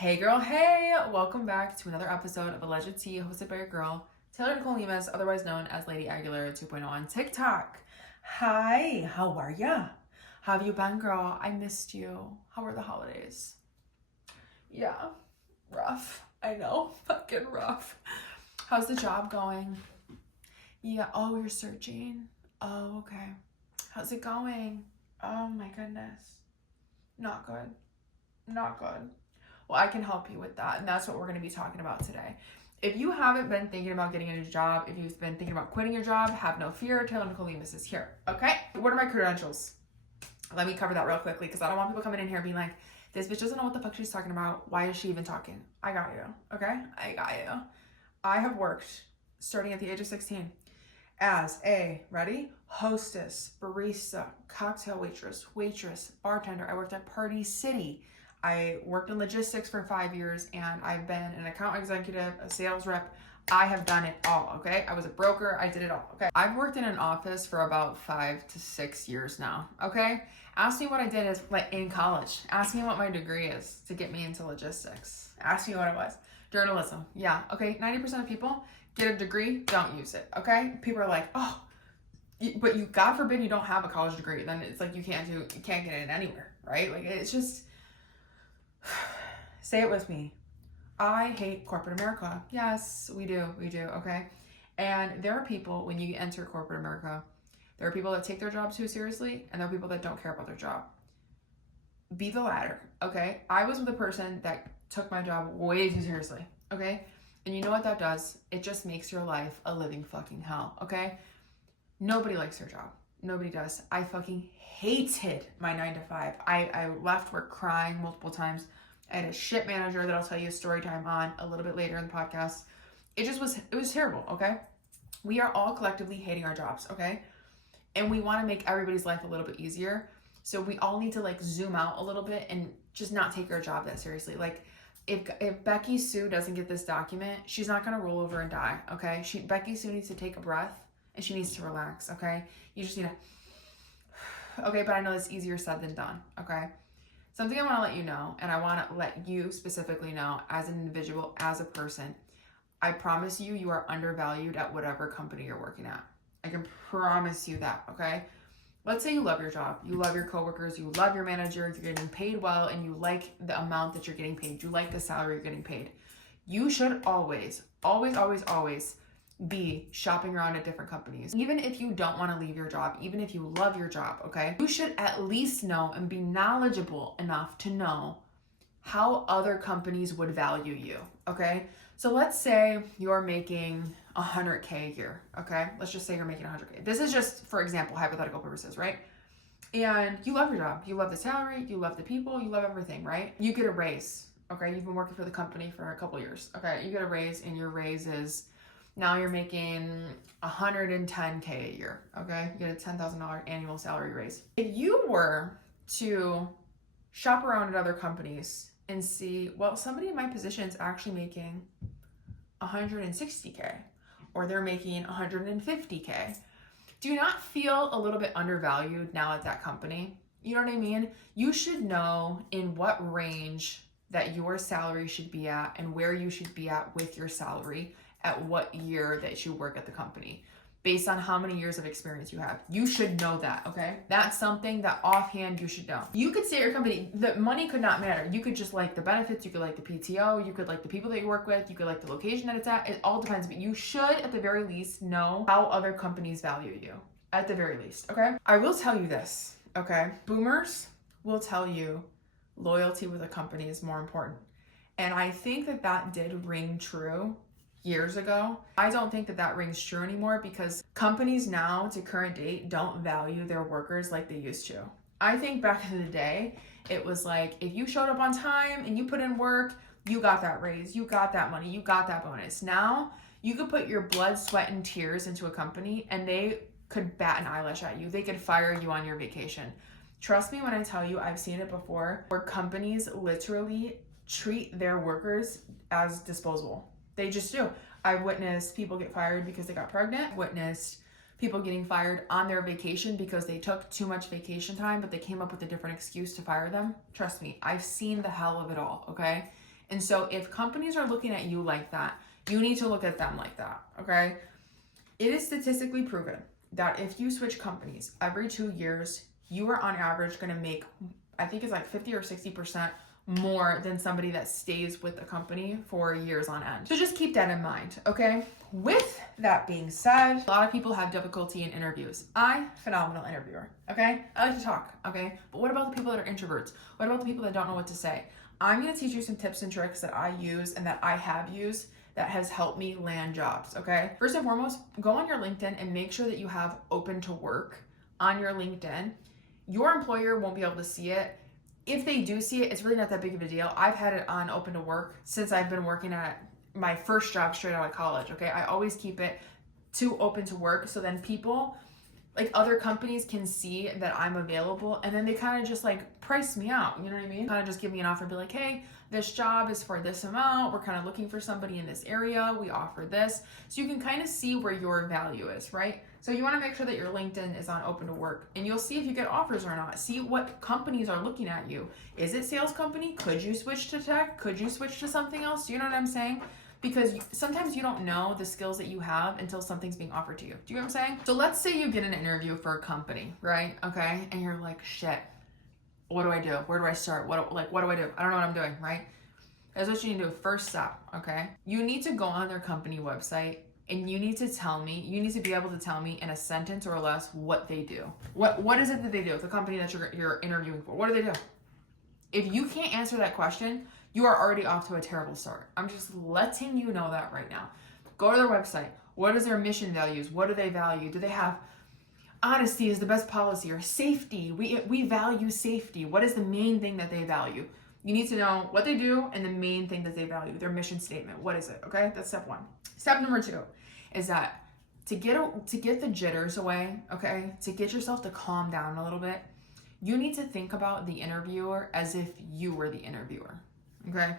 Hey girl, hey! Welcome back to another episode of Alleged Tea hosted by your girl, Taylor-Nicole, otherwise known as Lady Aguilera 2.0 on TikTok. Hi, how are ya? How have you been, girl? I missed you. How were the holidays? Yeah, rough. I know, fucking rough. How's the job going? Yeah, oh, you're searching? Oh, okay. How's it going? Oh my goodness. Not good. Not good. Well, I can help you with that, and that's what we're going to be talking about today. If you haven't been thinking about getting a new job, if you've been thinking about quitting your job, have no fear. Taylor-Nicole is here, okay? What are my credentials? Let me cover that real quickly because I don't want people coming in here being like, this bitch doesn't know what the fuck she's talking about. Why is she even talking? I got you, okay? I got you. I have worked, starting at the age of 16, as a, ready? Hostess, barista, cocktail waitress, bartender. I worked at Party City. I worked in logistics for 5 years, and I've been an account executive, a sales rep. I have done it all, okay? I was a broker. I did it all, okay? I've worked in an office for about 5 to 6 years now, okay? Ask me what I did is like in college. Ask me what my degree is to get me into logistics. Ask me what it was. Journalism, yeah, okay? 90% of people get a degree, don't use it, okay? People are like, oh, but you, God forbid you don't have a college degree. Then it's like you can't get it anywhere, right? Like it's just, say it with me. I hate corporate America. Yes, we do, okay? And there are people, when you enter corporate America, there are people that take their job too seriously, and there are people that don't care about their job. Be the latter, okay? I was with a person that took my job way too seriously, okay? And you know what that does? It just makes your life a living fucking hell, okay? Nobody likes their job. Nobody does. I fucking hated my 9 to 5. I left work crying multiple times. I had a shit manager that I'll tell you a story time on a little bit later in the podcast. It was terrible, okay? We are all collectively hating our jobs, okay? And we want to make everybody's life a little bit easier. So we all need to like zoom out a little bit and just not take our job that seriously. Like if Becky Sue doesn't get this document, she's not going to roll over and die, okay? Becky Sue needs to take a breath and she needs to relax, okay? You just need to, okay, but I know it's easier said than done, okay? Something I want to let you know, and I want to let you specifically know as an individual, as a person, I promise you, you are undervalued at whatever company you're working at. I can promise you that, okay? Let's say you love your job, you love your coworkers, you love your manager, you're getting paid well, and you like the amount that you're getting paid. You like the salary you're getting paid. You should always be shopping around at different companies. Even if you don't want to leave your job, even if you love your job, okay? You should at least know and be knowledgeable enough to know how other companies would value you, okay? So let's say you're making 100K a year, okay? Let's just say you're making 100K. This is just, for example, hypothetical purposes, right? And you love your job. You love the salary, you love the people, you love everything, right? You get a raise, okay? You've been working for the company for a couple years, okay? You get a raise, and your raise is, now you're making 110K a year, okay? You get a $10,000 annual salary raise. If you were to shop around at other companies and see, well, somebody in my position is actually making 160K, or they're making 150K, do you not feel a little bit undervalued now at that company? You know what I mean? You should know in what range that your salary should be at and where you should be at with your salary at what year that you work at the company, based on how many years of experience you have. You should know that, okay? That's something that offhand you should know. You could say at your company, the money could not matter. You could just like the benefits, you could like the PTO, you could like the people that you work with, you could like the location that it's at. It all depends, but you should at the very least know how other companies value you, at the very least, okay? I will tell you this, okay? Boomers will tell you loyalty with a company is more important. And I think that did ring true years ago. I don't think that rings true anymore because companies now to current date don't value their workers like they used to. I think back in the day, it was like if you showed up on time and you put in work, you got that raise, you got that money, you got that bonus. Now, you could put your blood, sweat, and tears into a company and they could bat an eyelash at you. They could fire you on your vacation. Trust me when I tell you, I've seen it before where companies literally treat their workers as disposable. They just do. I've witnessed people get fired because they got pregnant, witnessed people getting fired on their vacation because they took too much vacation time, but they came up with a different excuse to fire them. Trust me, I've seen the hell of it all, okay? And so if companies are looking at you like that, you need to look at them like that, okay? It is statistically proven that if you switch companies every 2 years, you are on average going to make, I think it's like 50 or 60% more than somebody that stays with a company for years on end. So just keep that in mind, okay? With that being said, a lot of people have difficulty in interviews. Phenomenal interviewer, okay? I like to talk, okay? But what about the people that are introverts? What about the people that don't know what to say? I'm going to teach you some tips and tricks that I use and that I have used that has helped me land jobs, okay? First and foremost, go on your LinkedIn and make sure that you have open to work on your LinkedIn. Your employer won't be able to see it. If they do see it, it's really not that big of a deal. I've had it on open to work since I've been working at my first job straight out of college, okay? I always keep it to open to work so then people, like other companies can see that I'm available and then they kind of just like price me out, you know what I mean? Kind of just give me an offer and be like, hey, this job is for this amount. We're kind of looking for somebody in this area. We offer this. So you can kind of see where your value is, right? So you want to make sure that your LinkedIn is on open to work and you'll see if you get offers or not. See what companies are looking at you. Is it sales company? Could you switch to tech? Could you switch to something else? Do you know what I'm saying? Because sometimes you don't know the skills that you have until something's being offered to you. Do you know what I'm saying? So let's say you get an interview for a company, right? Okay. And you're like, shit, what do I do? Where do I start? What do I do? I don't know what I'm doing, right? That's what you need to do. First step, okay? You need to go on their company website and you need to be able to tell me in a sentence or less what they do. What is it that they do? The company that you're interviewing for, what do they do? If you can't answer that question, you are already off to a terrible start. I'm just letting you know that right now. Go to their website. What is their mission values? What do they value? Do they have honesty is the best policy or safety? We value safety. What is the main thing that they value? You need to know what they do and the main thing that they value, their mission statement. What is it? Okay, that's step one. Step number two is that to get the jitters away, okay, to get yourself to calm down a little bit, you need to think about the interviewer as if you were the interviewer. Okay.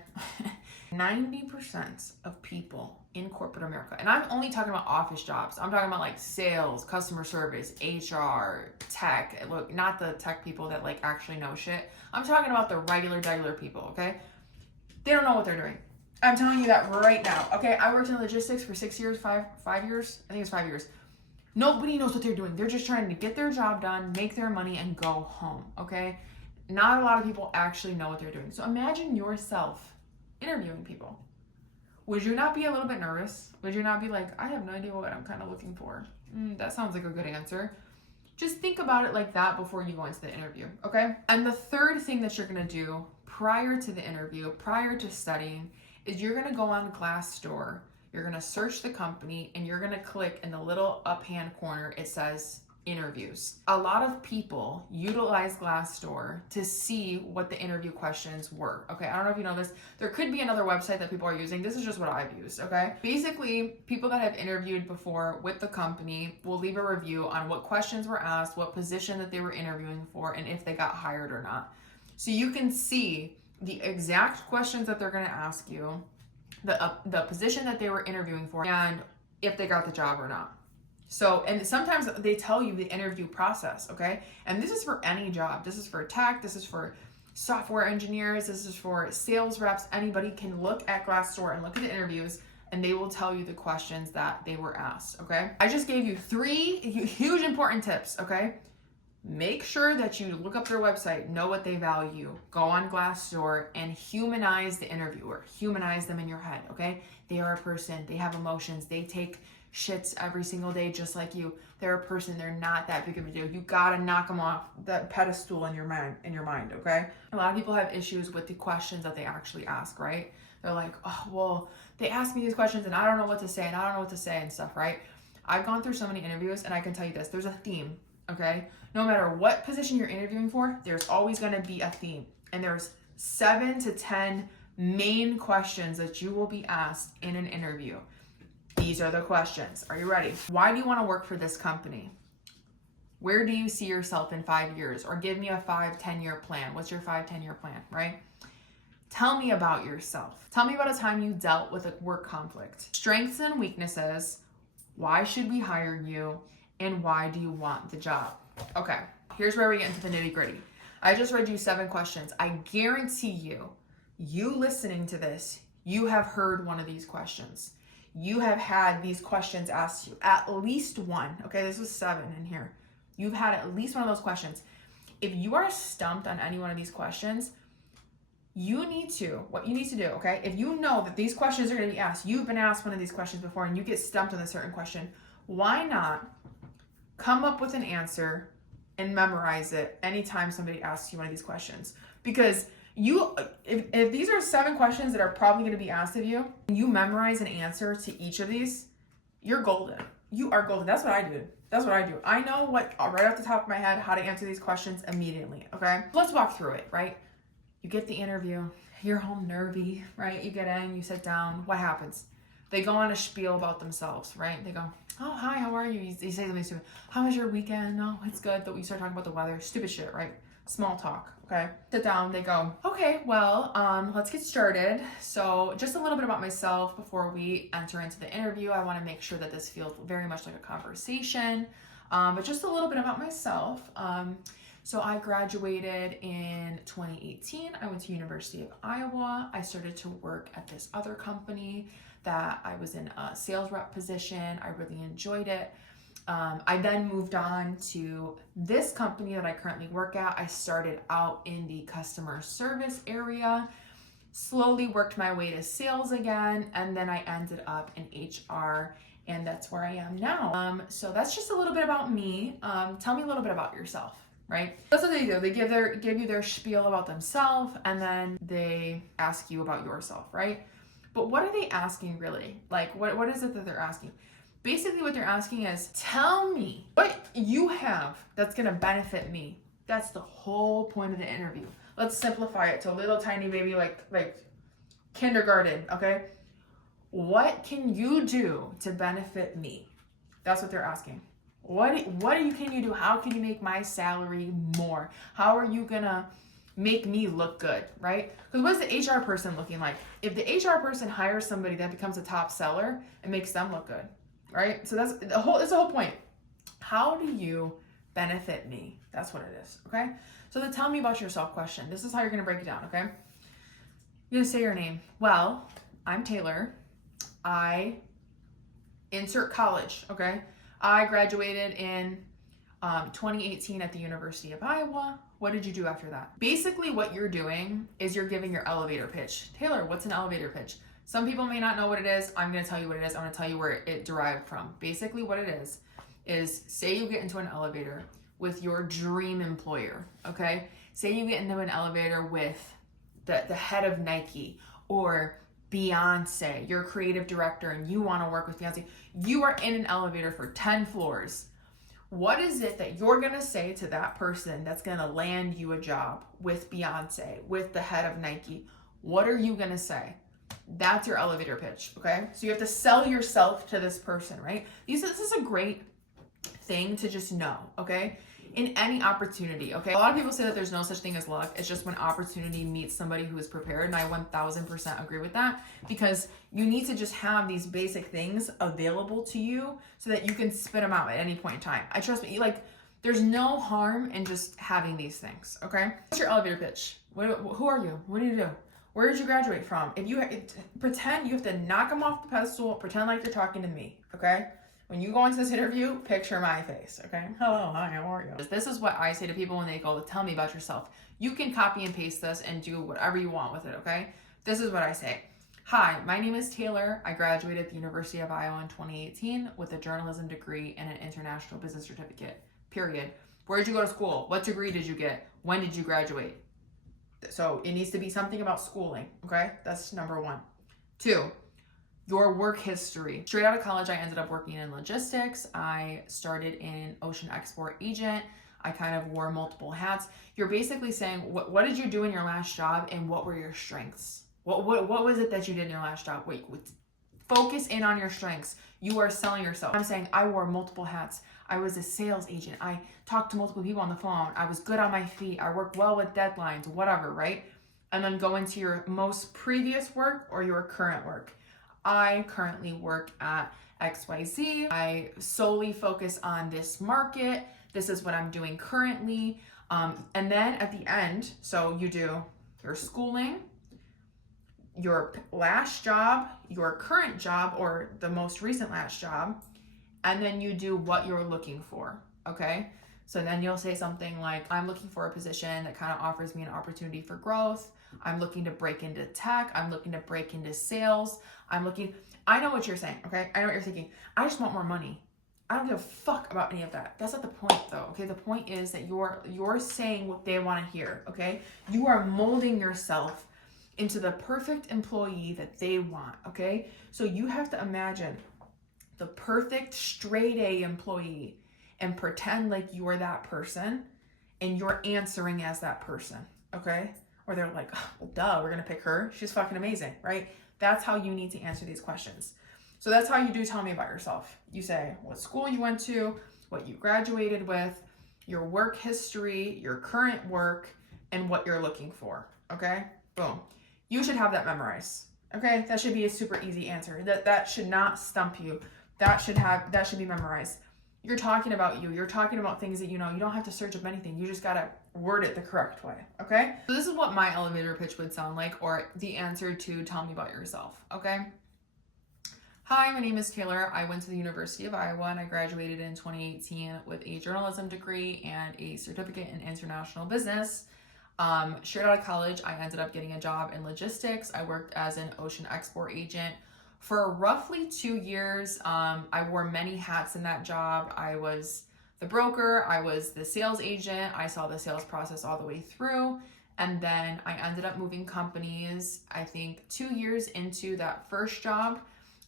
90% of people in corporate America, and I'm only talking about office jobs. I'm talking about like sales, customer service, HR, tech. Look, not the tech people that like actually know shit. I'm talking about the regular people, okay? They don't know what they're doing. I'm telling you that right now, okay? I worked in logistics for 6 years, five years. I think it's 5 years. Nobody knows what they're doing. They're just trying to get their job done, make their money, and go home, okay? Not a lot of people actually know what they're doing. So imagine yourself interviewing people. Would you not be a little bit nervous? Would you not be like, I have no idea what I'm kind of looking for? That sounds like a good answer. Just think about it like that before you go into the interview, okay? And the third thing that you're gonna do prior to the interview, prior to studying, is you're gonna go on Glassdoor, you're gonna search the company, and you're gonna click in the little up-hand corner, it says interviews. A lot of people utilize Glassdoor to see what the interview questions were. Okay, I don't know if you know this. There could be another website that people are using. This is just what I've used, okay? Basically, people that have interviewed before with the company will leave a review on what questions were asked, what position that they were interviewing for, and if they got hired or not. So you can see the exact questions that they're gonna ask you, the position that they were interviewing for, and if they got the job or not. So, and sometimes they tell you the interview process, okay? And this is for any job. This is for tech, this is for software engineers, this is for sales reps. Anybody can look at Glassdoor and look at the interviews and they will tell you the questions that they were asked, okay? I just gave you 3 huge important tips, okay? Make sure that you look up their website, know what they value, go on Glassdoor and humanize the interviewer. Humanize them in your head, okay? They are a person, they have emotions, they take shits every single day just like you. They're a person, they're not that big of a deal. You gotta knock them off that pedestal in your mind, okay? A lot of people have issues with the questions that they actually ask, right? They're like, oh, well, they ask me these questions and I don't know what to say and I don't know what to say and stuff, right? I've gone through so many interviews and I can tell you this, there's a theme, okay? No matter what position you're interviewing for, there's always gonna be a theme. And there's 7 to 10 main questions that you will be asked in an interview. These are the questions. Are you ready? Why do you want to work for this company? Where do you see yourself in 5 years? Or give me a 5-10-year plan. What's your 5-10-year plan, right? Tell me about yourself. Tell me about a time you dealt with a work conflict. Strengths and weaknesses. Why should we hire you? And why do you want the job? Okay, here's where we get into the nitty gritty. I just read you 7 questions. I guarantee you listening to this, you have heard one of these questions. You have had these questions asked you, at least one. Okay, this was 7 in here. You've had at least one of those questions. If you are stumped on any one of these questions, what you need to do, okay? If you know that these questions are going to be asked, you've been asked one of these questions before and you get stumped on a certain question, why not come up with an answer and memorize it anytime somebody asks you one of these questions? Because if these are 7 questions that are probably going to be asked of you, and you memorize an answer to each of these, you're golden. You are golden. That's what I do. I know right off the top of my head how to answer these questions immediately, okay? Let's walk through it, right? You get the interview, you're all nervy, right? You get in, you sit down, what happens? They go on a spiel about themselves, right? They go, oh, hi, how are you? You say something stupid. How was your weekend? No, it's good. That we start talking about the weather. Stupid shit, right? Small talk, okay? Sit down, they go, okay, well, let's get started. So just a little bit about myself before we enter into the interview. I want to make sure that this feels very much like a conversation, but just a little bit about myself. So I graduated in 2018. I went to University of Iowa. I started to work at this other company that I was in a sales rep position. I really enjoyed it. I then moved on to this company that I currently work at. I started out in the customer service area, slowly worked my way to sales again, and then I ended up in HR, and that's where I am now. So that's just a little bit about me. Tell me a little bit about yourself, right? That's what they do. They give you their spiel about themselves, and then they ask you about yourself, right? But what are they asking really? Like, what is it that they're asking? Basically what they're asking is, tell me what you have that's gonna benefit me. That's the whole point of the interview. Let's simplify it to little tiny baby, like kindergarten, okay? What can you do to benefit me? That's what they're asking. What can you do? How can you make my salary more? How are you gonna make me look good, right? Because what is the HR person looking like? If the HR person hires somebody that becomes a top seller, it makes them look good, right? So that's the whole point. How do you benefit me? That's what it is, okay? So the tell me about yourself question. This is how you're gonna break it down, okay? You're gonna say your name. Well, I'm Taylor. I insert college, okay? I graduated in 2018 at the University of Iowa. What did you do after that? Basically what you're doing is you're giving your elevator pitch. Taylor, what's an elevator pitch? Some people may not know what it is. I'm gonna tell you what it is. I'm gonna tell you where it derived from. Basically what it is say you get into an elevator with your dream employer, okay? Say you get into an elevator with the head of Nike or Beyonce, you're a creative director and you wanna work with Beyonce. You are in an elevator for 10 floors. What is it that you're gonna say to that person that's gonna land you a job with Beyonce, with the head of Nike? What are you gonna say? That's your elevator pitch, okay? So you have to sell yourself to this person, right? This is a great thing to just know, okay? In any opportunity, okay? A lot of people say that there's no such thing as luck. It's just when opportunity meets somebody who is prepared, and I 1000% agree with that, because you need to just have these basic things available to you so that you can spit them out at any point in time. I trust me, like, there's no harm in just having these things, okay? What's your elevator pitch? Who are you? What do you do? Where did you graduate from? If you pretend you have to knock them off the pedestal, pretend like you're talking to me, okay? When you go into this interview, picture my face, okay? Hello, hi, how are you? This is what I say to people when they go, tell me about yourself. You can copy and paste this and do whatever you want with it, okay? This is what I say. Hi, my name is Taylor. I graduated at the University of Iowa in 2018 with a journalism degree and an international business certificate, period. Where did you go to school? What degree did you get? When did you graduate? So it needs to be something about schooling, okay? That's number 1. 2, your work history. Straight out of college, I ended up working in logistics. I started in ocean export agent. I kind of wore multiple hats. You're basically saying, what did you do in your last job and what were your strengths? What was it that you did in your last job? Focus in on your strengths. You are selling yourself. I'm saying I wore multiple hats. I was a sales agent. I talked to multiple people on the phone. I was good on my feet. I worked well with deadlines, whatever, right? And then go into your most previous work or your current work. I currently work at XYZ. I solely focus on this market. This is what I'm doing currently. And then at the end, so you do your schooling, your last job, your current job, or the most recent last job, and then you do what you're looking for, okay? So then you'll say something like, I'm looking for a position that kind of offers me an opportunity for growth. I'm looking to break into tech. I'm looking to break into sales. I know what you're saying, okay? I know what you're thinking. I just want more money. I don't give a fuck about any of that. That's not the point though, okay? The point is that you're saying what they want to hear, okay? You are molding yourself into the perfect employee that they want, okay? So you have to imagine the perfect straight A employee and pretend like you're that person and you're answering as that person, okay? Or they're like, oh, well, duh, we're gonna pick her. She's fucking amazing, right? That's how you need to answer these questions. So that's how you do tell me about yourself. You say what school you went to, what you graduated with, your work history, your current work, and what you're looking for, okay? Boom. You should have that memorized, okay? That should be a super easy answer. That should not stump you. That should be memorized. You're talking about you. You're talking about things that you know. You don't have to search up anything. You just gotta word it the correct way, okay? So this is what my elevator pitch would sound like, or the answer to tell me about yourself, okay? Hi, my name is Taylor. I went to the University of Iowa and I graduated in 2018 with a journalism degree and a certificate in international business. Straight out of college, I ended up getting a job in logistics. I worked as an ocean export agent for roughly 2 years. I wore many hats in that job. I was the broker, I was the sales agent, I saw the sales process all the way through. And then I ended up moving companies, I think 2 years into that first job,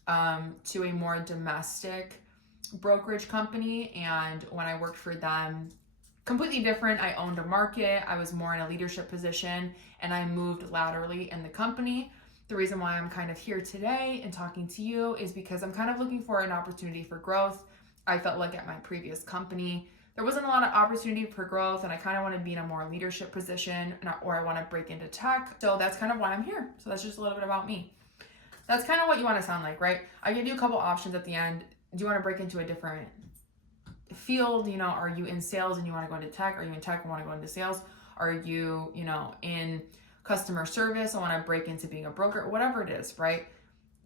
to a more domestic brokerage company. And when I worked for them, completely different. I owned a market. I was more in a leadership position and I moved laterally in the company. The reason why I'm kind of here today and talking to you is because I'm kind of looking for an opportunity for growth. I felt like at my previous company, there wasn't a lot of opportunity for growth and I kind of want to be in a more leadership position, or I want to break into tech. So that's kind of why I'm here. So that's just a little bit about me. That's kind of what you want to sound like, right? I give you a couple options at the end. Do you want to break into a different field? You know, are you in sales and you want to go into tech? Are you in tech and want to go into sales? Are you, in customer service? I want to break into being a broker, whatever it is, right?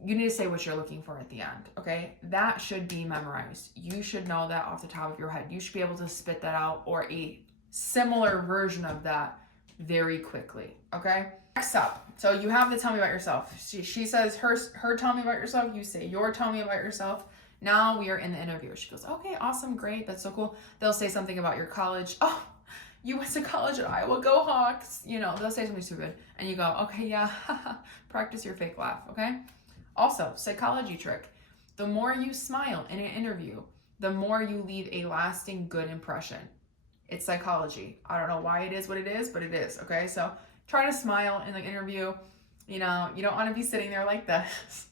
You need to say what you're looking for at the end, okay? That should be memorized. You should know that off the top of your head. You should be able to spit that out or a similar version of that very quickly, okay? Next up, so you have the tell me about yourself. She says her tell me about yourself. You say your tell me about yourself. Now we are in the interview. She goes, okay, awesome, great, that's so cool. They'll say something about your college. Oh, you went to college at Iowa, go Hawks. They'll say something stupid. And you go, okay, yeah, practice your fake laugh, okay? Also, psychology trick. The more you smile in an interview, the more you leave a lasting good impression. It's psychology. I don't know why it is what it is, but it is, okay? So try to smile in the interview. You don't want to be sitting there like this.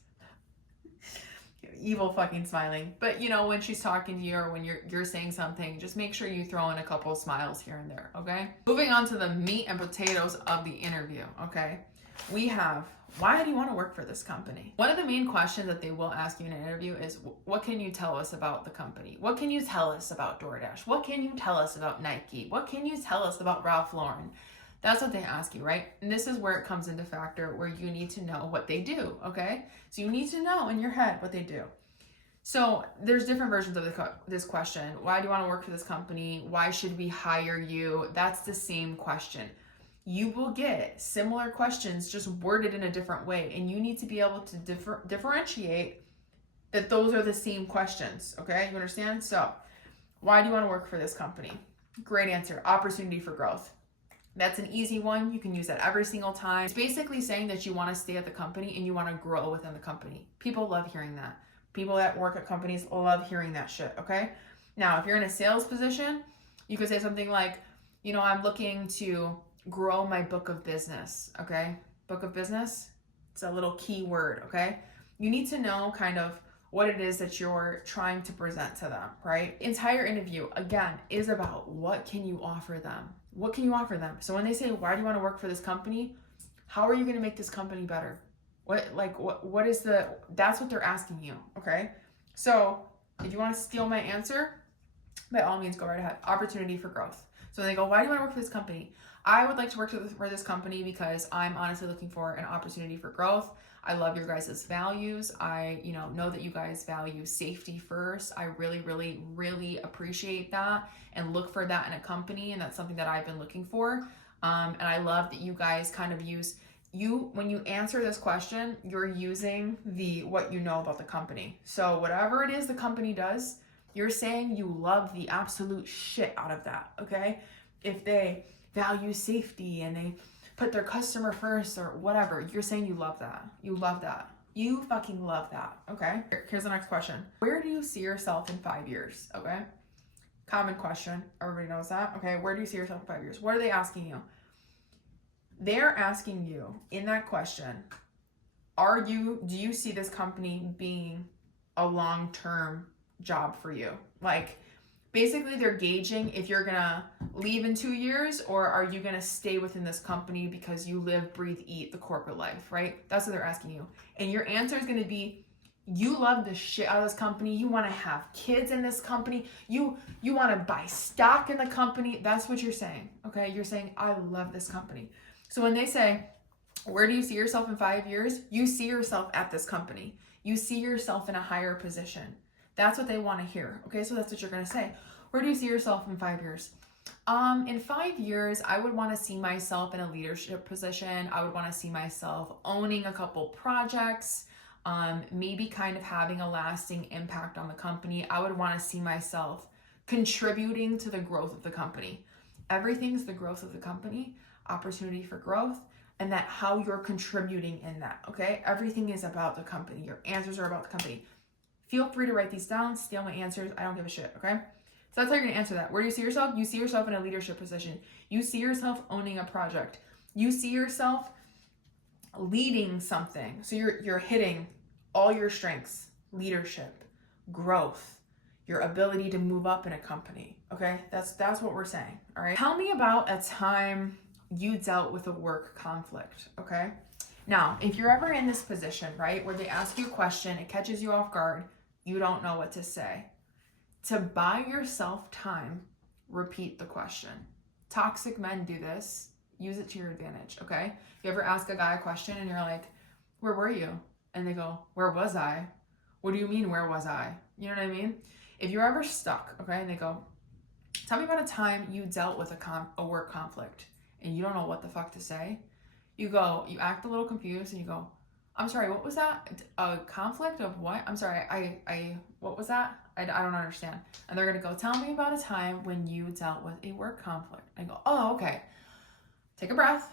Evil fucking smiling. But when she's talking to you or when you're saying something, just make sure you throw in a couple of smiles here and there, okay? Moving on to the meat and potatoes of the interview, okay? We have, why do you want to work for this company? One of the main questions that they will ask you in an interview is, what can you tell us about the company? What can you tell us about DoorDash? What can you tell us about Nike? What can you tell us about Ralph Lauren? That's what they ask you, right? And this is where it comes into factor, where you need to know what they do, okay? So you need to know in your head what they do. So there's different versions of this question. Why do you want to work for this company? Why should we hire you? That's the same question. You will get similar questions, just worded in a different way. And you need to be able to differentiate that those are the same questions, okay? You understand? So why do you want to work for this company? Great answer. Opportunity for growth. That's an easy one. You can use that every single time. It's basically saying that you want to stay at the company and you want to grow within the company. People love hearing that. People that work at companies love hearing that shit, okay? Now, if you're in a sales position, you could say something like, I'm looking to grow my book of business, okay? Book of business, it's a little key word, okay? You need to know kind of what it is that you're trying to present to them, right? Entire interview, again, is about what can you offer them? What can you offer them? So when they say, why do you want to work for this company? How are you going to make this company better? That's what they're asking you, okay? So if you want to steal my answer, by all means, go right ahead. Opportunity for growth. So they go, why do you want to work for this company? I would like to work for this company because I'm honestly looking for an opportunity for growth. I love your guys' values. I, know that you guys value safety first. I really, really, really appreciate that and look for that in a company. And that's something that I've been looking for. And I love that you guys kind of when you answer this question, you're using what you know about the company. So whatever it is the company does, you're saying you love the absolute shit out of that, okay? If they value safety and they put their customer first or whatever, you're saying you love that. You love that. You fucking love that, okay? Here's the next question. Where do you see yourself in 5 years, okay? Common question. Everybody knows that, okay? Where do you see yourself in 5 years? What are they asking you? They're asking you in that question, do you see this company being a long-term job for you? Like, basically they're gauging if you're gonna leave in 2 years or are you gonna stay within this company because you live, breathe, eat the corporate life, right? That's what they're asking you. And your answer is gonna be, you love the shit out of this company. You wanna have kids in this company. You wanna buy stock in the company. That's what you're saying, okay? You're saying, I love this company. So when they say, where do you see yourself in 5 years? You see yourself at this company. You see yourself in a higher position. That's what they want to hear. Okay, so that's what you're going to say. Where do you see yourself in 5 years? In 5 years, I would want to see myself in a leadership position. I would want to see myself owning a couple projects, maybe kind of having a lasting impact on the company. I would want to see myself contributing to the growth of the company. Everything's the growth of the company, opportunity for growth, and that how you're contributing in that, okay? Everything is about the company. Your answers are about the company. Feel free to write these down, steal my answers. I don't give a shit, okay? So that's how you're gonna answer that. Where do you see yourself? You see yourself in a leadership position. You see yourself owning a project. You see yourself leading something. So you're hitting all your strengths, leadership, growth, your ability to move up in a company, okay? That's what we're saying, all right? Tell me about a time you dealt with a work conflict, okay? Now, if you're ever in this position, right, where they ask you a question, it catches you off guard, you don't know what to say. To buy yourself time, repeat the question. Toxic men do this. Use it to your advantage, okay? If you ever ask a guy a question and you're like, where were you? And they go, where was I? What do you mean, where was I? You know what I mean? If you're ever stuck, okay, and they go, tell me about a time you dealt with a work conflict and you don't know what the fuck to say, you act a little confused and you go, I'm sorry, what was that? A conflict of what? I'm sorry, what was that? I don't understand. And they're gonna go, tell me about a time when you dealt with a work conflict. I go, oh, okay. Take a breath,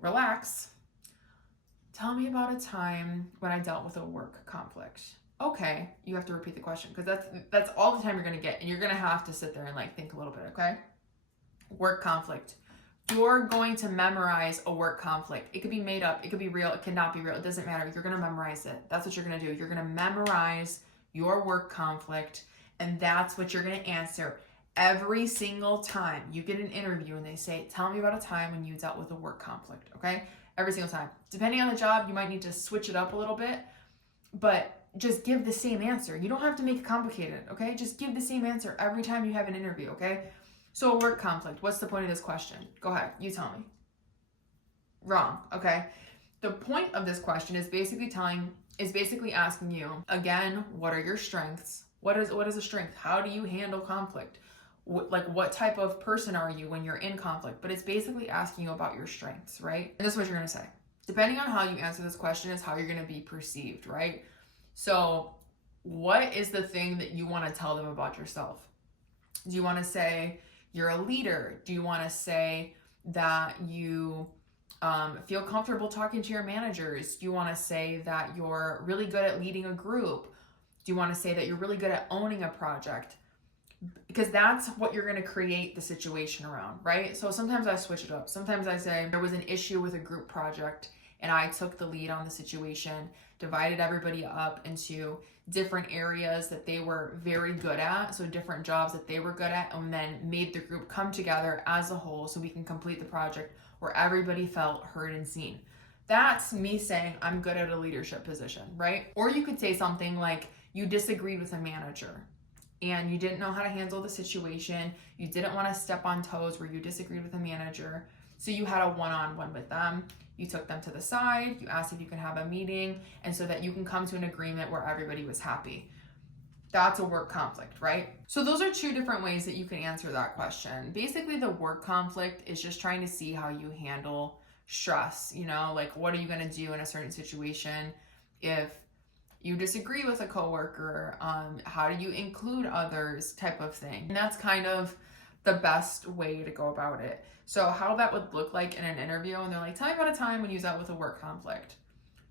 relax. Tell me about a time when I dealt with a work conflict. Okay, you have to repeat the question because that's all the time you're gonna get, and you're gonna have to sit there and think a little bit, okay? Work conflict. You're going to memorize a work conflict. It could be made up, it could be real, it cannot be real, it doesn't matter. You're gonna memorize it. That's what you're gonna do. You're gonna memorize your work conflict, and that's what you're gonna answer every single time you get an interview and they say, tell me about a time when you dealt with a work conflict, okay? Every single time. Depending on the job, you might need to switch it up a little bit, but just give the same answer. You don't have to make it complicated, okay? Just give the same answer every time you have an interview, okay? So a work conflict, what's the point of this question? Go ahead, you tell me. Wrong, okay? The point of this question is basically asking you, again, what are your strengths? What is a strength? How do you handle conflict? What type of person are you when you're in conflict? But it's basically asking you about your strengths, right? And this is what you're gonna say. Depending on how you answer this question is how you're gonna be perceived, right? So what is the thing that you wanna tell them about yourself? Do you wanna say you're a leader? Do you wanna say that you feel comfortable talking to your managers? Do you wanna say that you're really good at leading a group? Do you wanna say that you're really good at owning a project? Because that's what you're going to create the situation around, right? So sometimes I switch it up. Sometimes I say there was an issue with a group project and I took the lead on the situation, divided everybody up into different areas that they were very good at, so different jobs that they were good at, and then made the group come together as a whole so we can complete the project where everybody felt heard and seen. That's me saying I'm good at a leadership position, right? Or you could say something like you disagreed with a manager and you didn't know how to handle the situation. You didn't want to step on toes where you disagreed with a manager. So you had a one-on-one with them. You took them to the side. You asked if you can have a meeting, and so that you can come to an agreement where everybody was happy. That's a work conflict, right? So those are two different ways that you can answer that question. Basically, the work conflict is just trying to see how you handle stress, you know, like what are you going to do in a certain situation if you disagree with a coworker, how do you include others, type of thing. And that's kind of the best way to go about it. So how that would look like in an interview, and they're like, tell me about a time when you dealt with a work conflict.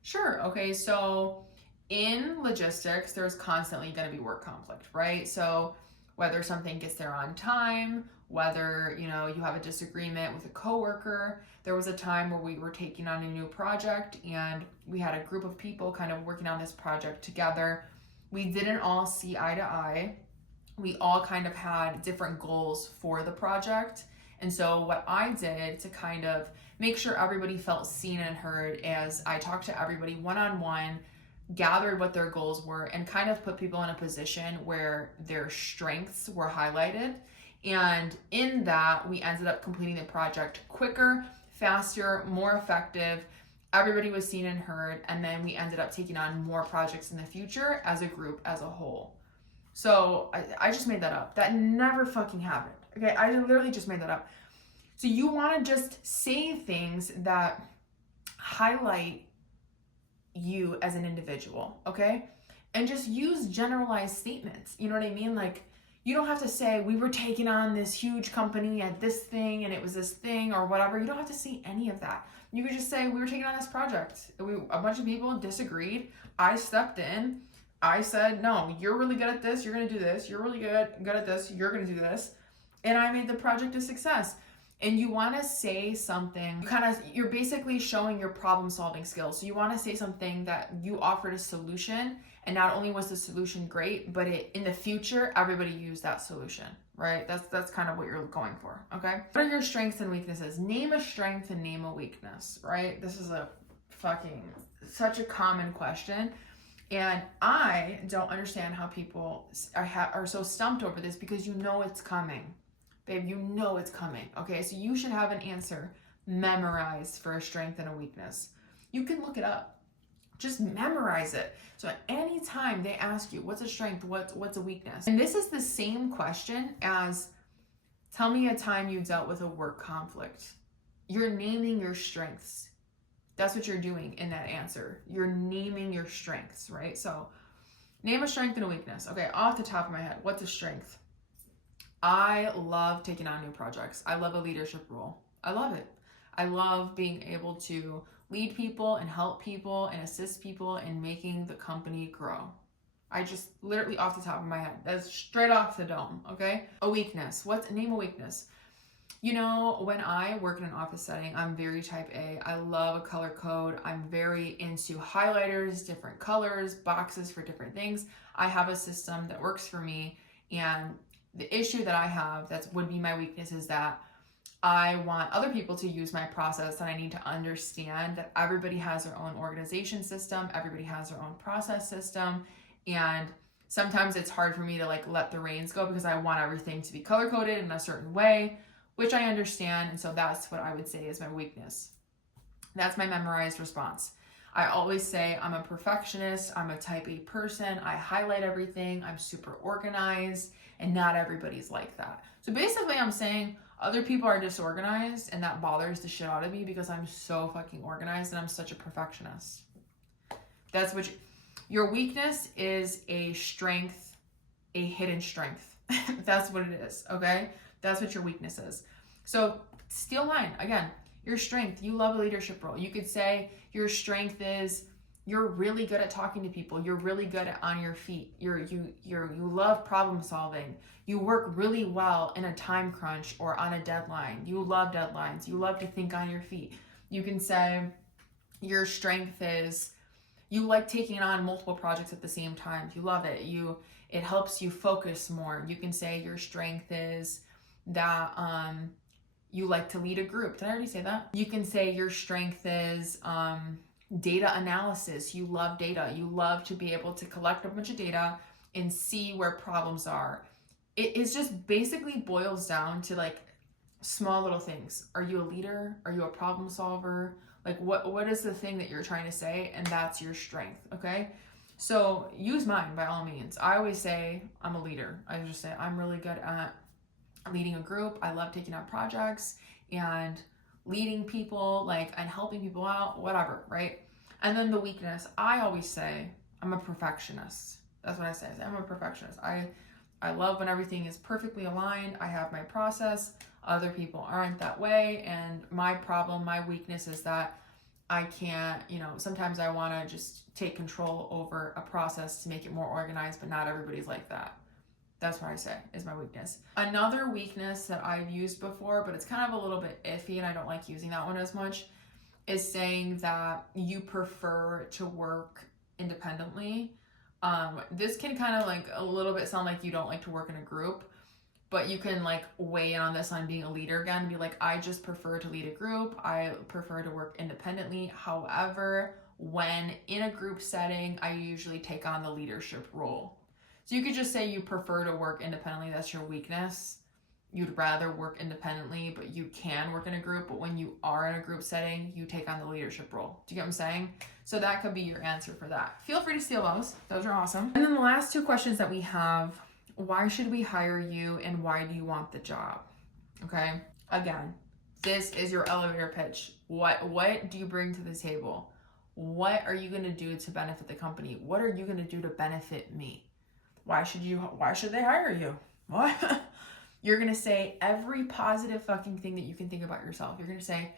Sure, okay, so in logistics, there's constantly going to be work conflict, right? So whether something gets there on time, whether, you know, you have a disagreement with a coworker. There was a time where we were taking on a new project and we had a group of people kind of working on this project together. We didn't all see eye to eye. We all kind of had different goals for the project. And so what I did to kind of make sure everybody felt seen and heard, as I talked to everybody one-on-one, gathered what their goals were, and kind of put people in a position where their strengths were highlighted. And in that, we ended up completing the project quicker, faster, more effective. Everybody was seen and heard, and then we ended up taking on more projects in the future as a group, as a whole. So I just made that up. That never fucking happened. Okay, I literally just made that up. So you want to just say things that highlight you as an individual, okay? And just use generalized statements. You know what I mean? Like, you don't have to say, we were taking on this huge company at this thing and it was this thing or whatever. You don't have to say any of that. You could just say, we were taking on this project. A bunch of people disagreed. I stepped in. I said, no, you're really good at this. You're going to do this. You're really good at this. You're going to do this. And I made the project a success. And you want to say something, you're basically showing your problem solving skills. So you want to say something that you offered a solution, and not only was the solution great, but in the future, everybody used that solution, right? That's kind of what you're going for, okay? What are your strengths and weaknesses? Name a strength and name a weakness, right? This is such a common question. And I don't understand how people are so stumped over this, because you know it's coming. Babe, you know it's coming, okay? So you should have an answer memorized for a strength and a weakness. You can look it up. Just memorize it. So at any time they ask you, what's a strength, what's a weakness? And this is the same question as, tell me a time you dealt with a work conflict. You're naming your strengths. That's what you're doing in that answer. You're naming your strengths, right? So name a strength and a weakness. Okay, off the top of my head, what's a strength? I love taking on new projects. I love a leadership role. I love it. I love being able to lead people and help people and assist people in making the company grow. I just literally off the top of my head. That's straight off the dome, okay? A weakness. Name a weakness. You know, when I work in an office setting, I'm very type A. I love a color code. I'm very into highlighters, different colors, boxes for different things. I have a system that works for me, and the issue that I have that would be my weakness is that I want other people to use my process, and I need to understand that everybody has their own organization system, everybody has their own process system, and sometimes it's hard for me to let the reins go because I want everything to be color coded in a certain way, which I understand, and so that's what I would say is my weakness. That's my memorized response. I always say I'm a perfectionist, I'm a type A person, I highlight everything, I'm super organized, and not everybody's like that. So basically I'm saying other people are disorganized, and that bothers the shit out of me because I'm so fucking organized and I'm such a perfectionist. That's what your weakness is, a strength, a hidden strength. That's what it is, okay? That's what your weakness is. So steal mine. Again, your strength, you love a leadership role. You could say your strength is you're really good at talking to people. You're really good at on your feet. You love problem solving. You work really well in a time crunch or on a deadline. You love deadlines. You love to think on your feet. You can say your strength is you like taking on multiple projects at the same time. You love it. It helps you focus more. You can say your strength is that you like to lead a group. Did I already say that? You can say your strength is data analysis. You love data. You love to be able to collect a bunch of data and see where problems are. It is just basically boils down to small little things. Are you a leader? Are you a problem solver? Like what is the thing that you're trying to say? And that's your strength, okay? So use mine by all means. I always say I'm a leader. I just say I'm really good at leading a group. I love taking on projects and leading people, like, and helping people out, whatever, right? And then the weakness, I always say I'm a perfectionist. That's what I say. I'm a perfectionist. I love when everything is perfectly aligned. I have my process. Other people aren't that way. And my problem, my weakness is that I can't, sometimes I want to just take control over a process to make it more organized, but not everybody's like that. That's what I say is my weakness. Another weakness that I've used before, but it's kind of a little bit iffy and I don't like using that one as much, is saying that you prefer to work independently. This can kind of like a little bit sound like you don't like to work in a group, but you can like weigh in on this on being a leader again and be like, I just prefer to lead a group. I prefer to work independently. However, when in a group setting, I usually take on the leadership role. So you could just say you prefer to work independently. That's your weakness. You'd rather work independently, but you can work in a group. But when you are in a group setting, you take on the leadership role. Do you get what I'm saying? So that could be your answer for that. Feel free to steal those. Those are awesome. And then the last two questions that we have, why should we hire you and why do you want the job? Okay. Again, this is your elevator pitch. What do you bring to the table? What are you going to do to benefit the company? What are you going to do to benefit me? Why should they hire you? What? You're going to say every positive fucking thing that you can think about yourself. You're going to say,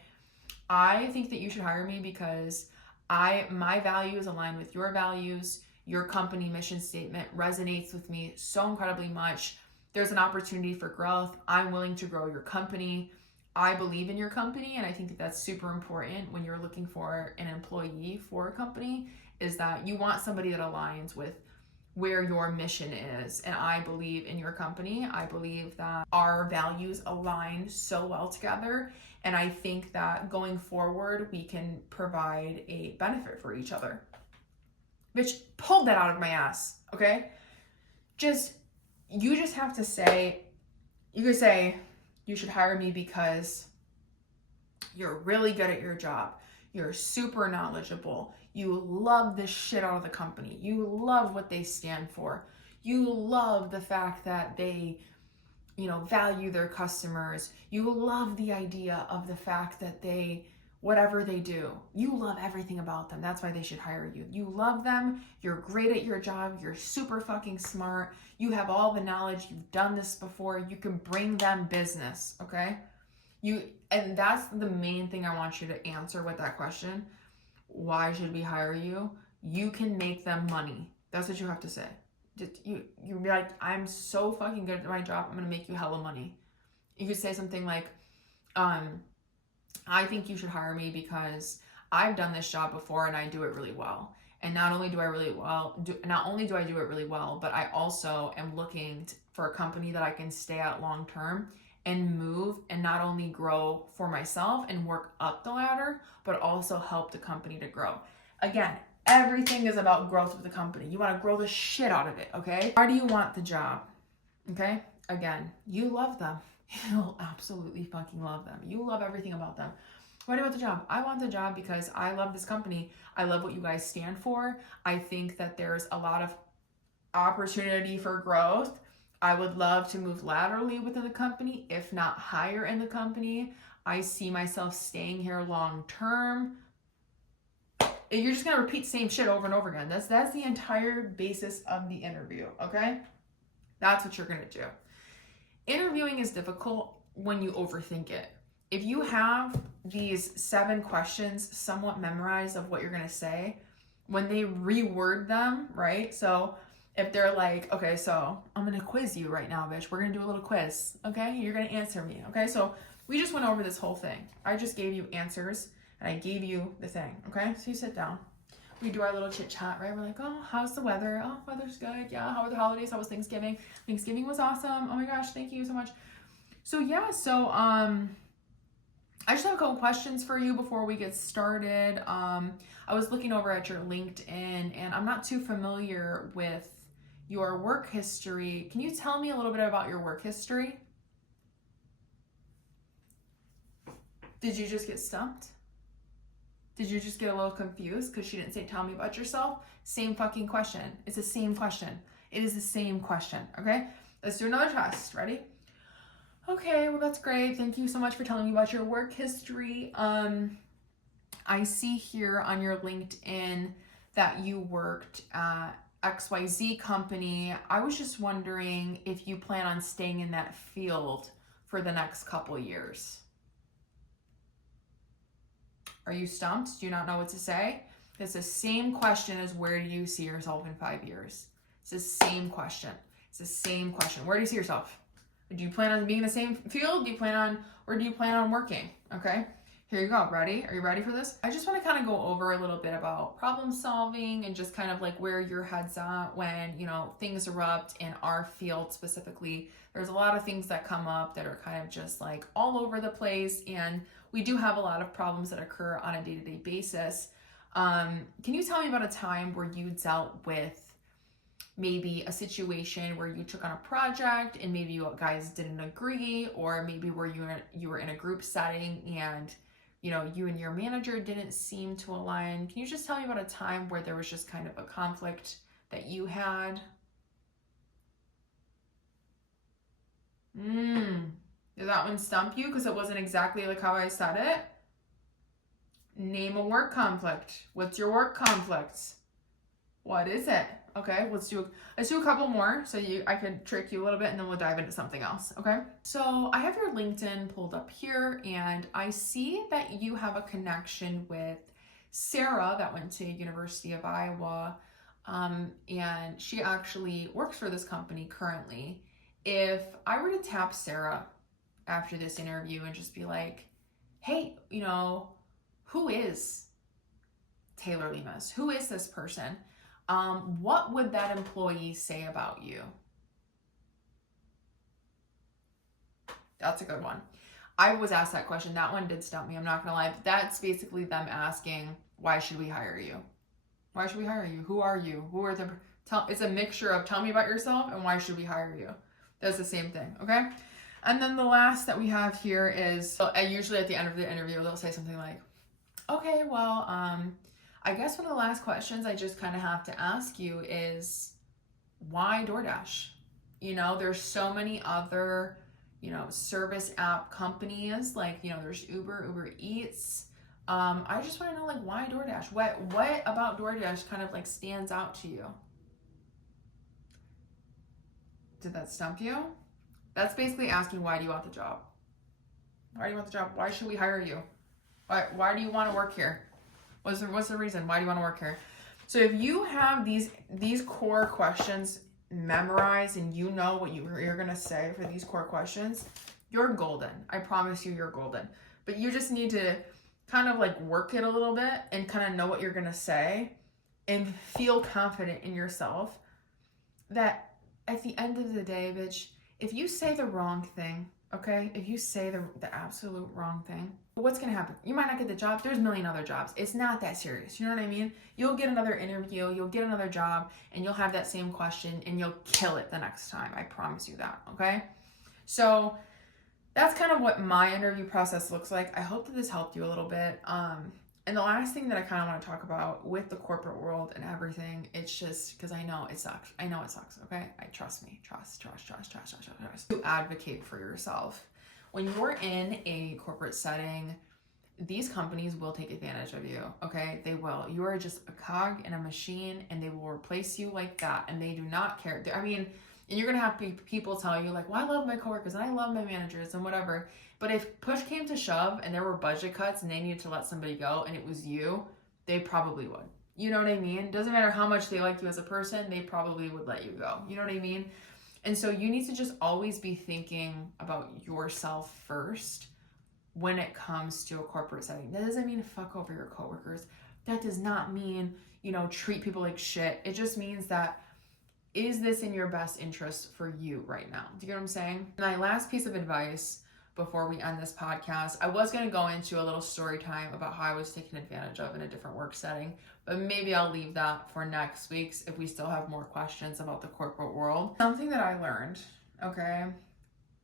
I think that you should hire me because my values align with your values. Your company mission statement resonates with me so incredibly much. There's an opportunity for growth. I'm willing to grow your company. I believe in your company, and I think that that's super important when you're looking for an employee for a company, is that you want somebody that aligns with where your mission is. And I believe in your company. I believe that our values align so well together. And I think that going forward, we can provide a benefit for each other. Bitch, pulled that out of my ass, okay? You just have to say, you could say, you should hire me because you're really good at your job. You're super knowledgeable. You love the shit out of the company. You love what they stand for. You love the fact that they, value their customers. You love the idea of the fact that they, whatever they do, you love everything about them. That's why they should hire you. You love them. You're great at your job. You're super fucking smart. You have all the knowledge. You've done this before. You can bring them business, okay? And that's the main thing I want you to answer with that question. Why should we hire you? You can make them money. That's what you have to say. You be like, I'm so fucking good at my job. I'm gonna make you hella money. You could say something like, I think you should hire me because I've done this job before and I do it really well. And not only do I do it really well, but I also am looking for a company that I can stay at long term and move and not only grow for myself and work up the ladder, but also help the company to grow. Again, everything is about growth with the company. You want to grow the shit out of it, okay? Why do you want the job? Okay? Again, you love them. You'll absolutely fucking love them. You love everything about them. Why do you want the job? I want the job because I love this company. I love what you guys stand for. I think that there's a lot of opportunity for growth. I would love to move laterally within the company, if not higher in the company. I see myself staying here long term. You're just going to repeat the same shit over and over again. That's the entire basis of the interview, okay? That's what you're going to do. Interviewing is difficult when you overthink it. If you have these 7 questions somewhat memorized of what you're going to say, when they reword them, right? So if they're like, okay, so I'm going to quiz you right now, bitch. We're going to do a little quiz, okay? You're going to answer me, okay? So we just went over this whole thing. I just gave you answers, and I gave you the thing, okay? So you sit down. We do our little chit chat, right? We're like, oh, how's the weather? Oh, weather's good. Yeah, how were the holidays? How was Thanksgiving? Thanksgiving was awesome. Oh my gosh, thank you so much. So yeah, I just have a couple questions for you before we get started. I was looking over at your LinkedIn, and I'm not too familiar with your work history. Can you tell me a little bit about your work history? Did you just get stumped? Did you just get a little confused because she didn't say, tell me about yourself? Same fucking question. It's the same question. It is the same question, okay? Let's do another test. Ready? Okay, well, that's great. Thank you so much for telling me about your work history. I see here on your LinkedIn that you worked at XYZ company. I was just wondering if you plan on staying in that field for the next couple years. Are you stumped? Do you not know what to say? It's the same question as where do you see yourself in 5 years? It's the same question. It's the same question. Where do you see yourself? Do you plan on being in the same field? Do you plan on working? Okay, here you go. Ready? Are you ready for this? I just want to kind of go over a little bit about problem solving and just kind of like where your head's at when, you know, things erupt in our field specifically. There's a lot of things that come up that are kind of just like all over the place, and we do have a lot of problems that occur on a day-to-day basis. Can you tell me about a time where you dealt with maybe a situation where you took on a project and maybe you guys didn't agree, or maybe where you were in a group setting and, you know, you and your manager didn't seem to align? Can you just tell me about a time where there was just kind of a conflict that you had? Did that one stump you because it wasn't exactly like how I said it? Name a work conflict. What's your work conflict? What is it? Okay, let's do a couple more so I can trick you a little bit, and then we'll dive into something else, okay? So I have your LinkedIn pulled up here, and I see that you have a connection with Sarah that went to University of Iowa, and she actually works for this company currently. If I were to tap Sarah after this interview and just be like, hey, you know, who is Taylor Lemus? Who is this person? What would that employee say about you? That's a good one. I was asked that question. That one did stump me. I'm not gonna lie. That's basically them asking, why should we hire you? Why should we hire you? Who are you? Who are the, it's a mixture of tell me about yourself and why should we hire you? That's the same thing, okay? And then the last that we have here is, usually at the end of the interview, they'll say something like, okay, well, I guess one of the last questions I just kind of have to ask you is, why DoorDash? You know, there's so many other, you know, service app companies, like, you know, there's Uber Eats. I just want to know, like, why DoorDash? What about DoorDash kind of like stands out to you? Did that stump you? That's basically asking, why do you want the job? Why do you want the job? Why should we hire you? Why do you want to work here? What's the reason? Why do you want to work here? So if you have these core questions memorized and you know what you're going to say for these core questions, you're golden. I promise you're golden. But you just need to kind of like work it a little bit and kind of know what you're going to say and feel confident in yourself that at the end of the day, bitch, if you say the wrong thing, okay? If you say the absolute wrong thing, what's gonna happen? You might not get the job. There's a million other jobs. It's not that serious. You know what I mean? You'll get another interview, you'll get another job, and you'll have that same question, and you'll kill it the next time. I promise you that, okay? So that's kind of what my interview process looks like. I hope that this helped you a little bit. And the last thing that I kind of want to talk about with the corporate world and everything, it's just because I know it sucks. I know it sucks, okay? Trust me. Trust. To advocate for yourself. When you're in a corporate setting, these companies will take advantage of you, okay? They will. You are just a cog in a machine, and they will replace you like that, and they do not care. I mean, and you're going to have people tell you, like, well, I love my coworkers, and I love my managers, and whatever. But if push came to shove and there were budget cuts and they needed to let somebody go and it was you, they probably would. You know what I mean? Doesn't matter how much they like you as a person, they probably would let you go. You know what I mean? And so you need to just always be thinking about yourself first when it comes to a corporate setting. That doesn't mean fuck over your coworkers. That does not mean, you know, treat people like shit. It just means that, is this in your best interest for you right now? Do you get what I'm saying? My last piece of advice before we end this podcast, I was going to go into a little story time about how I was taken advantage of in a different work setting, but maybe I'll leave that for next week's if we still have more questions about the corporate world. Something that I learned, okay,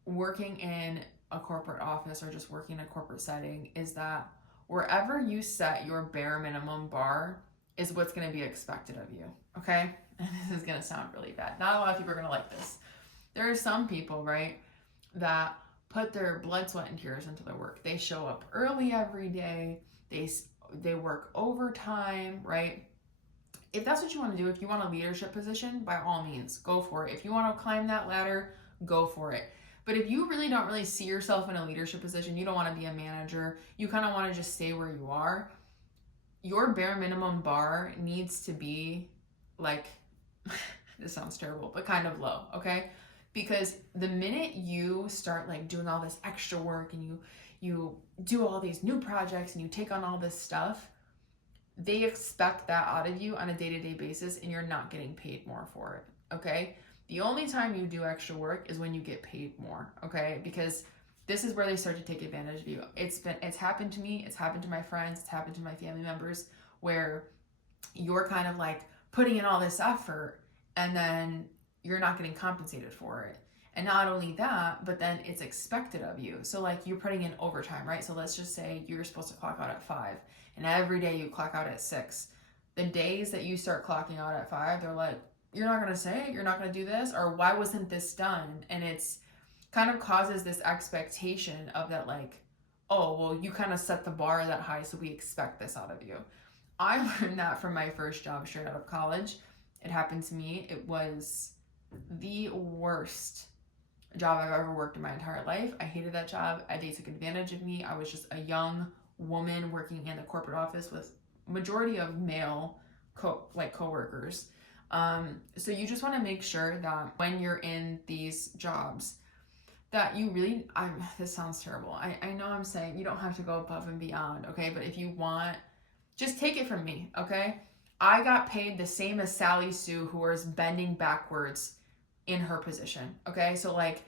working in a corporate office or just working in a corporate setting is that wherever you set your bare minimum bar is what's going to be expected of you, okay? And this is going to sound really bad. Not a lot of people are going to like this. There are some people, right, that put their blood, sweat, and tears into their work. They show up early every day. They work overtime, right? If that's what you want to do, if you want a leadership position, by all means, go for it. If you want to climb that ladder, go for it. But if you really don't really see yourself in a leadership position, you don't want to be a manager, you kind of want to just stay where you are, your bare minimum bar needs to be like, this sounds terrible, but kind of low, okay? Because the minute you start like doing all this extra work and you do all these new projects and you take on all this stuff, they expect that out of you on a day-to-day basis, and you're not getting paid more for it, okay? The only time you do extra work is when you get paid more, okay? Because this is where they start to take advantage of you. It's happened to me, it's happened to my friends, it's happened to my family members, where you're kind of like putting in all this effort and then you're not getting compensated for it. And not only that, but then it's expected of you. So like you're putting in overtime, right? So let's just say you're supposed to clock out at 5 and every day you clock out at 6. The days that you start clocking out at 5, they're like, you're not going to say it, you're not going to do this, or why wasn't this done? And it's kind of causes this expectation of that, like, oh, well, you kind of set the bar that high, so we expect this out of you. I learned that from my first job straight out of college. It happened to me. It was the worst job I've ever worked in my entire life. I hated that job. They took advantage of me. I was just a young woman working in a corporate office with majority of male coworkers. So you just want to make sure that when you're in these jobs that you really, this sounds terrible. I know I'm saying you don't have to go above and beyond, okay? But if you want, just take it from me, okay? I got paid the same as Sally Sue, who was bending backwards in her position, okay? So like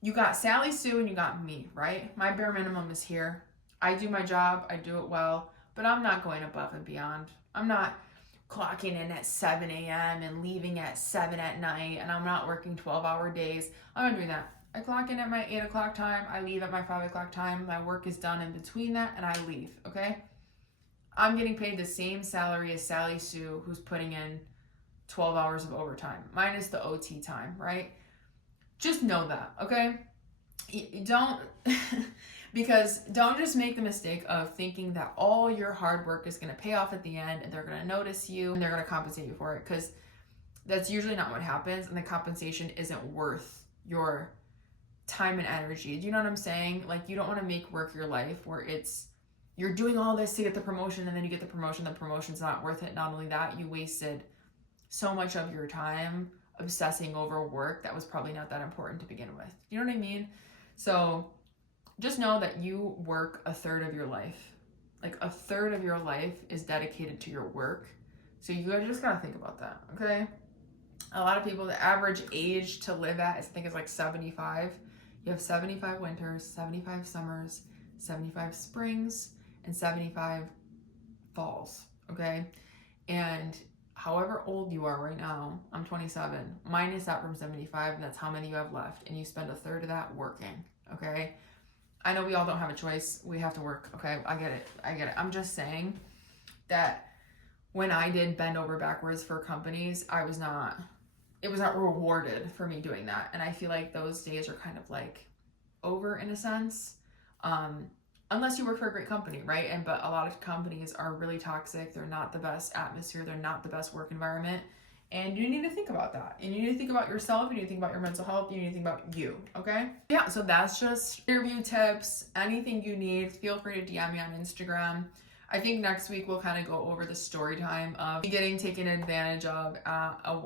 you got Sally Sue and you got me, right? My bare minimum is here. I do my job, I do it well, but I'm not going above and beyond. I'm not clocking in at 7 a.m. and leaving at 7 at night, and I'm not working 12-hour days. I'm not doing that. I clock in at my 8 o'clock time, I leave at my 5 o'clock time, my work is done in between that, and I leave, okay? I'm getting paid the same salary as Sally Sue, who's putting in 12 hours of overtime, minus the OT time, right? Just know that, okay? Don't, because don't just make the mistake of thinking that all your hard work is going to pay off at the end and they're going to notice you and they're going to compensate you for it, because that's usually not what happens, and the compensation isn't worth your time and energy. Do you know what I'm saying? Like, you don't want to make work your life where you're doing all this to get the promotion and then you get the promotion's not worth it. Not only that, you wasted so much of your time obsessing over work that was probably not that important to begin with. You know what I mean? So just know that you work a third of your life. Like a third of your life is dedicated to your work. So you just gotta think about that, okay? A lot of people, the average age to live at, I think, is like 75. You have 75 winters, 75 summers, 75 springs, and 75 falls, okay? And however old you are right now, I'm 27, minus that from 75, that's how many you have left, and you spend a third of that working, okay? I know we all don't have a choice, we have to work, okay? I get it. I'm just saying that when I did bend over backwards for companies, it was not rewarded for me doing that, and I feel like those days are kind of like over in a sense. Unless you work for a great company, right? But a lot of companies are really toxic. They're not the best atmosphere. They're not the best work environment. And you need to think about that. And you need to think about yourself. You need to think about your mental health. You need to think about you, okay? Yeah, so that's just interview tips. Anything you need, feel free to DM me on Instagram. I think next week we'll kind of go over the story time of me getting taken advantage of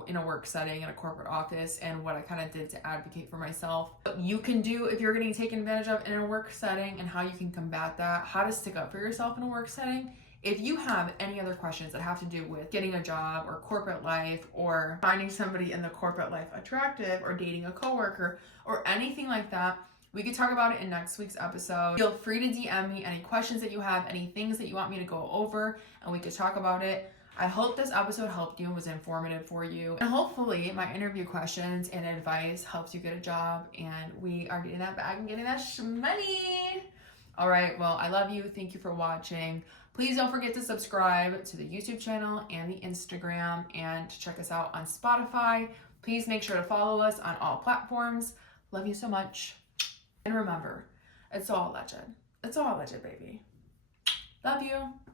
in a work setting in a corporate office, and what I kind of did to advocate for myself. What you can do if you're getting taken advantage of in a work setting, and how you can combat that, how to stick up for yourself in a work setting. If you have any other questions that have to do with getting a job or corporate life, or finding somebody in the corporate life attractive, or dating a coworker, or anything like that, we could talk about it in next week's episode. Feel free to DM me any questions that you have, any things that you want me to go over, and we could talk about it. I hope this episode helped you and was informative for you. And hopefully my interview questions and advice helps you get a job and we are getting that bag and getting that money. All right, well, I love you. Thank you for watching. Please don't forget to subscribe to the YouTube channel and the Instagram and to check us out on Spotify. Please make sure to follow us on all platforms. Love you so much. And remember, it's all alleged. It's all alleged, baby. Love you.